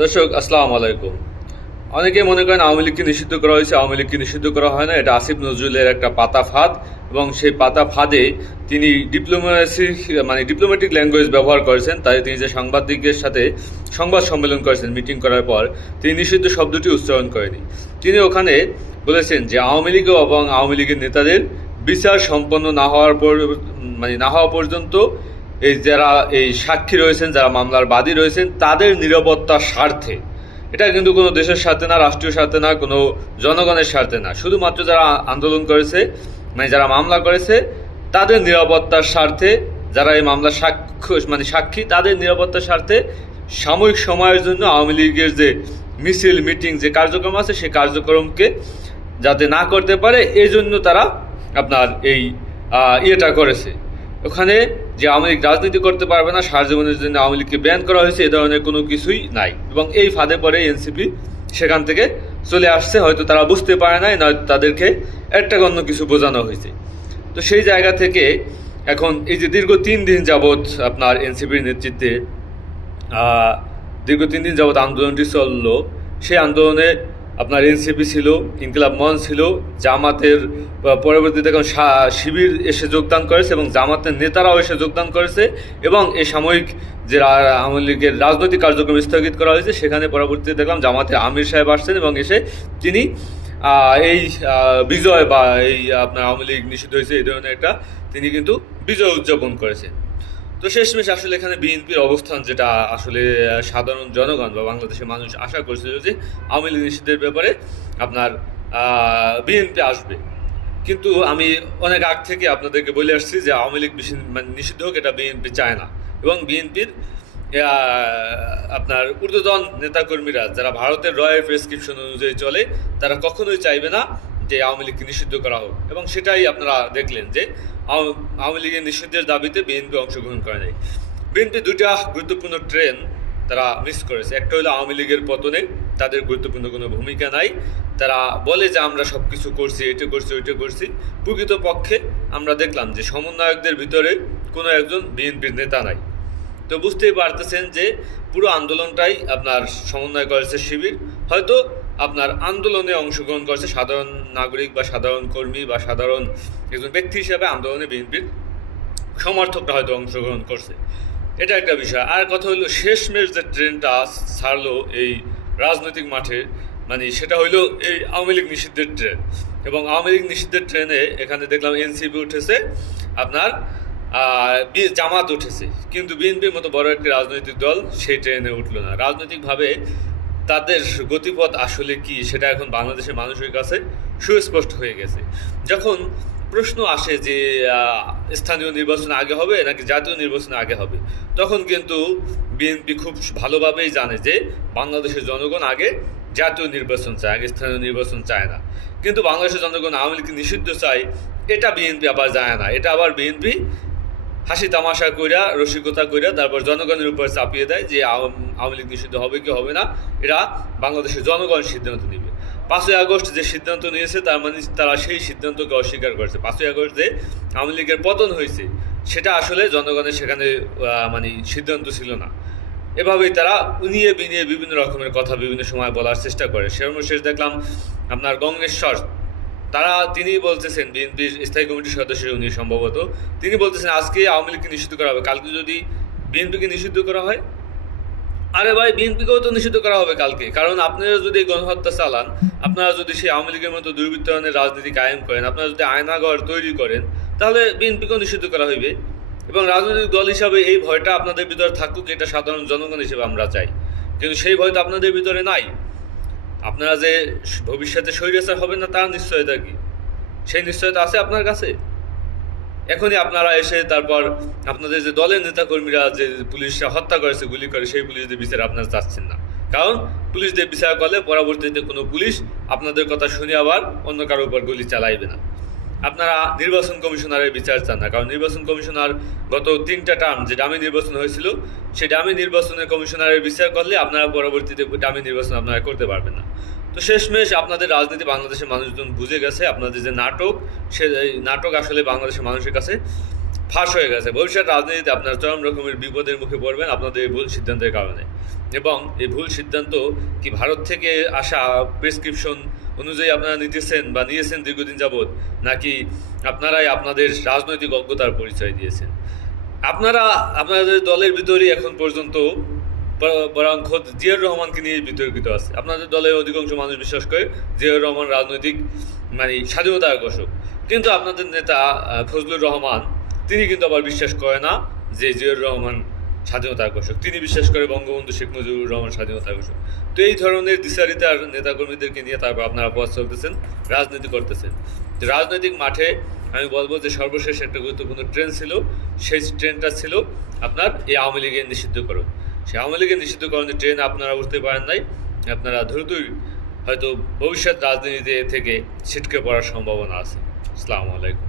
দর্শক, আসসালামু আলাইকুম। অনেকে মনে করেন আওয়ামী লীগকে নিষিদ্ধ করা হয়েছে, আওয়ামী লীগকে নিষিদ্ধ করা হয় না। এটা আসিফ নজরুলের একটা পাতা ফাঁদ এবং সেই পাতা ফাঁদে তিনি ডিপ্লোমেসি মানে ডিপ্লোম্যাটিক ল্যাঙ্গুয়েজ ব্যবহার করেছেন। তাই তিনি যে সাংবাদিকদের সাথে সংবাদ সম্মেলন করেছেন মিটিং করার পর, তিনি নিষিদ্ধ শব্দটি উচ্চারণ করেনি তিনি ওখানে বলেছেন যে আওয়ামী লীগ এবং আওয়ামী লীগের নেতাদের বিচার সম্পন্ন না হওয়ার পর মানে না হওয়া পর্যন্ত এই যারা এই সাক্ষী রয়েছেন, যারা মামলার বাদী রয়েছেন, তাদের নিরাপত্তার স্বার্থে। এটা কিন্তু কোনো দেশের স্বার্থে না, রাষ্ট্রীয় স্বার্থে না, কোনো জনগণের স্বার্থে না। শুধুমাত্র যারা আন্দোলন করেছে মানে যারা মামলা করেছে, তাদের নিরাপত্তার স্বার্থে, যারা এই মামলার সাক্ষ্য মানে সাক্ষী, তাদের নিরাপত্তার স্বার্থে সাময়িক সময়ের জন্য আওয়ামী লীগের যে মিছিল, মিটিং, যে কার্যক্রম আছে সেই কার্যক্রমকে যাতে না করতে পারে এই জন্য তারা আপনার এই ইয়েটা করেছে। ওখানে যে আওয়ামী লীগ রাজনীতি করতে পারবে না, সার জীবনের জন্য আওয়ামী লীগকে ব্যান করা হয়েছে, এ ধরনের কোনো কিছুই নাই। এবং এই ফাঁদে পরে এনসিপি সেখান থেকে চলে আসছে, হয়তো তারা বুঝতে পারে নাই নয়তো তাদেরকে একটা অন্য কিছু বোঝানো হয়েছে। তো সেই জায়গা থেকে এখন এই যে দীর্ঘ তিন দিন যাবৎ আপনার এনসিপির নেতৃত্বে দীর্ঘ তিন দিন যাবৎ আন্দোলনটি চলল, সেই আন্দোলনে আপনার এনসিপি ছিল, ইনকিলাব মন ছিল, জামাতের পরবর্তীতে এখন শিবির এসে যোগদান করেছে এবং জামাতের নেতারাও এসে যোগদান করেছে এবং এই সাময়িক যে আওয়ামী লীগের রাজনৈতিক কার্যক্রম স্থগিত করা হয়েছে, সেখানে পরবর্তীতে দেখলাম জামাতে আমির সাহেব আসছেন এবং এসে তিনি এই বিজয় বা এই আপনার আওয়ামী লীগ নিষিদ্ধ হয়েছে, এই ধরনের একটা তিনি কিন্তু বিজয় উদযাপন করেছেন। তো শেষমেশ আসলে এখানে বিএনপির অবস্থান যেটা আসলে সাধারণ জনগণ বা বাংলাদেশের মানুষ আশা করছিল যে আওয়ামী লীগ নিষিদ্ধের ব্যাপারে আপনার বিএনপি আসবে। কিন্তু আমি অনেক আগ থেকে আপনাদেরকে বলে আসছি যে আওয়ামী লীগ মানে নিষিদ্ধ হোক এটা বিএনপি চায় না। এবং বিএনপির আপনার ঊর্ধ্বতন নেতাকর্মীরা যারা ভারতের রয়্যাল প্রেসক্রিপশন অনুযায়ী চলে, তারা কখনোই চাইবে না যে আওয়ামী লীগকে নিষিদ্ধ করা হোক। এবং সেটাই আপনারা দেখলেন যে আওয়ামী লীগের নিষিদ্ধের দাবিতে বিএনপি অংশগ্রহণ করে নাই। বিএনপি দুইটা গুরুত্বপূর্ণ ট্রেন তারা মিস করেছে। একটা হলো আওয়ামী লীগের পতনে তাদের গুরুত্বপূর্ণ কোনো ভূমিকা নাই। তারা বলে যে আমরা সব কিছু করছি, এটা করছি, ওইটা করছি। প্রকৃত পক্ষে আমরা দেখলাম যে সমন্বয়কদের ভিতরে কোনো একজন বিএনপির নেতা নাই। তো বুঝতেই পারতেছেন যে পুরো আন্দোলনটাই আপনার সমন্বয় করেছে শিবির। হয়তো আপনার আন্দোলনে অংশগ্রহণ করছে সাধারণ নাগরিক বা সাধারণ কর্মী বা সাধারণ একজন ব্যক্তি হিসাবে আন্দোলনে বিএনপির সমর্থকরা হয়তো অংশগ্রহণ করছে। এটা একটা বিষয়। আর কথা হলো, শেষমেশ যে ট্রেনটা ছাড়লো এই রাজনৈতিক মাঠে মানে সেটা হইল এই আওয়ামী লীগ নিষিদ্ধের ট্রেন। এবং আওয়ামী লীগ নিষিদ্ধের ট্রেনে এখানে দেখলাম এনসিপি উঠেছে, আপনার জামাত উঠেছে। কিন্তু বিএনপির মতো বড় একটি রাজনৈতিক দল সেই ট্রেনে উঠল না। রাজনৈতিকভাবে তাদের গতিপথ আসলে কি সেটা এখন বাংলাদেশের মানুষের কাছে সুস্পষ্ট হয়ে গেছে। যখন প্রশ্ন আসে যে স্থানীয় নির্বাচন আগে হবে নাকি জাতীয় নির্বাচন আগে হবে, তখন কিন্তু বিএনপি খুব ভালোভাবেই জানে যে, বাংলাদেশের জনগণ আগে জাতীয় নির্বাচন চায়, আগে স্থানীয় নির্বাচন চায় না। কিন্তু বাংলাদেশের জনগণ আওয়ামী লীগকে নিষিদ্ধ চায়, এটা বিএনপি আবার যায় না। এটা আবার বিএনপি হাসি তামাশা কইরা, রসিকতা কইরা তারপর জনগণের উপর চাপিয়ে দেয় যে আওয়াম- লীগ নিষিদ্ধ হবে কি হবে না, এরা বাংলাদেশের জনগণ সিদ্ধান্ত নেবে। পাঁচই আগস্ট যে সিদ্ধান্ত নিয়েছে, তার মানে তারা সেই সিদ্ধান্তকে অস্বীকার করেছে। পাঁচই আগস্ট যে আওয়ামী লীগের পতন হয়েছে, সেটা আসলে জনগণের সেখানে মানে সিদ্ধান্ত ছিল না। এভাবেই তারা উনিয়ে বিনিয়ে বিভিন্ন রকমের কথা বিভিন্ন সময় বলার চেষ্টা করে। সর্বশেষ দেখলাম আপনার গঙ্গেশ্বর তারা তিনি বলতেছেন বিএনপির স্থায়ী কমিটির সদস্য উনি সম্ভবত, তিনি বলতেছেন, আজকে আওয়ামী লীগকে নিষিদ্ধ করা হবে। কালকে যদি বিএনপিকে নিষিদ্ধ করা হয়? আরে ভাই, বিএনপিকেও তো নিষিদ্ধ করা হবে কালকে। কারণ আপনারা যদি গণহত্যা চালান, আপনারা যদি সেই আওয়ামী লীগের মতো দুর্বৃত্তায়নের রাজনীতি কায়েম করেন, আপনারা যদি আয়নাঘর তৈরি করেন, তাহলে বিএনপিকেও নিষিদ্ধ করা হইবে। এবং রাজনৈতিক দল হিসাবে এই ভয়টা আপনাদের ভিতরে থাকুক, এটা সাধারণ জনগণ হিসেবে আমরা চাই। কিন্তু সেই ভয় তো আপনাদের ভিতরে নাই। আপনারা যে ভবিষ্যতে স্বৈরাচার হবে না, তার নিশ্চয়তা কি? সেই নিশ্চয়তা আছে আপনার কাছে? এখনই আপনারা এসে তারপর আপনাদের যে দলের নেতাকর্মীরা, যে পুলিশরা হত্যা করেছে, গুলি করে, সেই পুলিশদের বিচার আপনারা চাচ্ছেন না। কারণ পুলিশদের বিচার করলে পরবর্তীতে কোনো পুলিশ আপনাদের কথা শুনে আবার অন্য কারও উপর গুলি চালাইবে না। আপনারা নির্বাচন কমিশনারের বিচার চান না, কারণ নির্বাচন কমিশনার গত তিনটা টার্ম যে ডামি নির্বাচন হয়েছিল, সেই ডামি নির্বাচনের কমিশনারের বিচার করলে আপনারা পরবর্তীতে ডামি নির্বাচন আপনারা করতে পারবেন না। তো শেষমেশ আপনাদের রাজনীতি বাংলাদেশের মানুষজন বুঝে গেছে, আপনাদের যে নাটক, সে নাটক আসলে বাংলাদেশের মানুষের কাছে ফাঁস হয়ে গেছে। ভবিষ্যৎ রাজনীতিতে আপনারা চরম রকমের বিপদের মুখে পড়বেন আপনাদের এই ভুল সিদ্ধান্তের কারণে। এবং এই ভুল সিদ্ধান্ত কি ভারত থেকে আসা প্রেসক্রিপশন অনুযায়ী আপনারা নিতেছেন বা নিয়েছেন দীর্ঘদিন যাবৎ, নাকি আপনারাই আপনাদের রাজনৈতিক অজ্ঞতার পরিচয় দিয়েছেন? আপনারা, আপনাদের দলের ভিতরেই এখন পর্যন্ত বরং খোদ জিয়াউর রহমানকে নিয়ে বিতর্কিত আছে। আপনাদের দলের অধিকাংশ মানুষ বিশ্বাস করে জিয়াউর রহমান রাজনৈতিক মানে স্বাধীনতা আকর্ষক কিন্তু আপনাদের নেতা ফজলুর রহমান তিনি কিন্তু আবার বিশ্বাস করে না যে জিয়াউর রহমান স্বাধীনতা আকর্ষক তিনি বিশ্বাস করে বঙ্গবন্ধু শেখ মুজিবুর রহমান স্বাধীনতা আকর্ষক তো এই ধরনের দিশারিতার নেতাকর্মীদেরকে নিয়ে তারপর আপনারা পথ চলতেছেন, রাজনীতি করতেছেন। রাজনৈতিক মাঠে আমি বলব যে সর্বশেষ একটা গুরুত্বপূর্ণ ট্রেন ছিল, সেই ট্রেনটা ছিল আপনার এই আওয়ামী লীগের নিষিদ্ধকরণ। সেই আওয়ামী লীগের নিষিদ্ধকরণের ট্রেন আপনারা উঠতে পারেন নাই। আপনারা দ্রুতই হয়তো ভবিষ্যৎ রাজনীতিতে থেকে ছিটকে পড়ার সম্ভাবনা আছে। আসসালামু আলাইকুম।